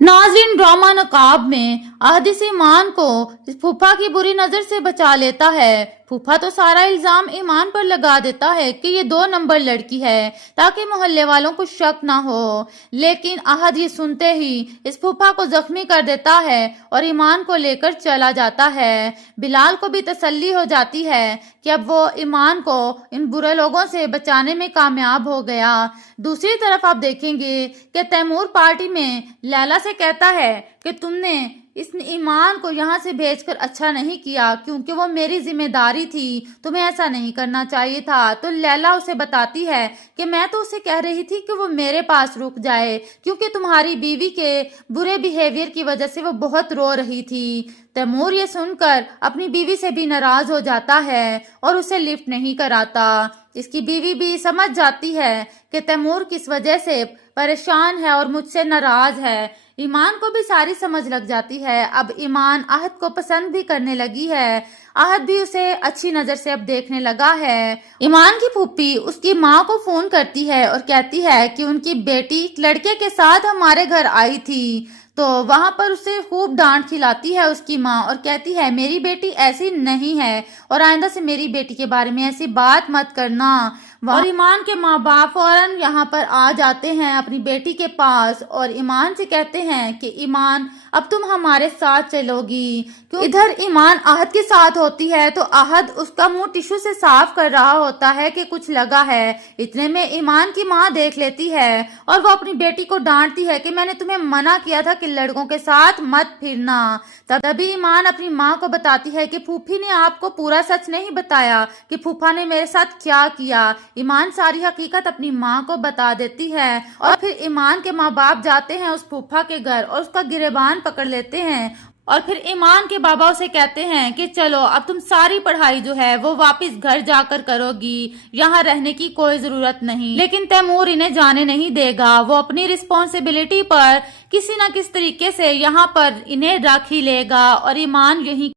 नाज़रीन, ड्रामा नकाब में अहद इस ईमान को फूफा की बुरी नजर से बचा लेता है। फूफा तो सारा इल्जाम ईमान पर लगा देता है कि ये 2 नंबर लड़की है ताकि मोहल्ले वालों को शक ना हो, लेकिन अहद ये सुनते ही इस फूफा को जख्मी कर देता है और ईमान को लेकर चला जाता है। बिलाल को भी तसल्ली हो जाती है कि अब वो ईमान को इन बुरे लोगों से बचाने में कामयाब हो गया। दूसरी तरफ आप देखेंगे कि तैमूर पार्टी में लैला से कहता है कि तुमने इस ईमान को यहाँ से भेजकर अच्छा नहीं किया, क्योंकि वो मेरी जिम्मेदारी थी, तुम्हें ऐसा नहीं करना चाहिए था। तो लैला उसे बताती है कि मैं तो उसे कह रही थी कि वो मेरे पास रुक जाए, क्योंकि तुम्हारी बीवी के बुरे बिहेवियर की वजह से वो बहुत रो रही थी। तैमूर ये सुनकर अपनी बीवी से भी नाराज हो जाता है और उसे लिफ्ट नहीं कराता। इसकी बीवी भी समझ जाती है कि तैमूर किस वजह से परेशान है और मुझसे नाराज है। ईमान को भी सारी समझ लग जाती है। अब ईमान अहद को पसंद भी करने लगी है। अहद भी उसे अच्छी नजर से अब देखने लगा है। ईमान की फूफी उसकी माँ को फोन करती है और कहती है कि उनकी बेटी एक लड़के के साथ हमारे घर आई थी, तो वहां पर उसे खूब डांट खिलाती है उसकी माँ और कहती है मेरी बेटी ऐसी नहीं है और आइंदा से मेरी बेटी के बारे में ऐसी बात मत करना। और ईमान के माँ बाप फौरन यहाँ पर आ जाते हैं अपनी बेटी के पास और ईमान से कहते हैं कि ईमान अब तुम हमारे साथ चलोगी। इधर ईमान अहद के साथ होती है तो अहद उसका मुंह टिश्यू से साफ कर रहा होता है कि कुछ लगा है। इतने में ईमान की माँ देख लेती है और वो अपनी बेटी को डांटती है कि मैंने तुम्हें मना किया था कि लड़कों के साथ मत फिरना। तभी ईमान अपनी माँ को बताती है कि फूफी ने आपको पूरा सच नहीं बताया कि फूफा ने मेरे साथ क्या किया। ईमान सारी हकीकत अपनी माँ को बता देती है और फिर ईमान के माँ बाप जाते हैं उस फूफा के घर और उसका गिरेबान पकड़ लेते हैं और फिर ईमान के बाबा उसे कहते हैं कि चलो अब तुम सारी पढ़ाई जो है वो वापस घर जाकर करोगी, यहाँ रहने की कोई जरूरत नहीं। लेकिन तैमूर इन्हें जाने नहीं देगा। वो अपनी रिस्पॉन्सिबिलिटी पर किसी न किसी तरीके से यहाँ पर इन्हें रख ही लेगा और ईमान यही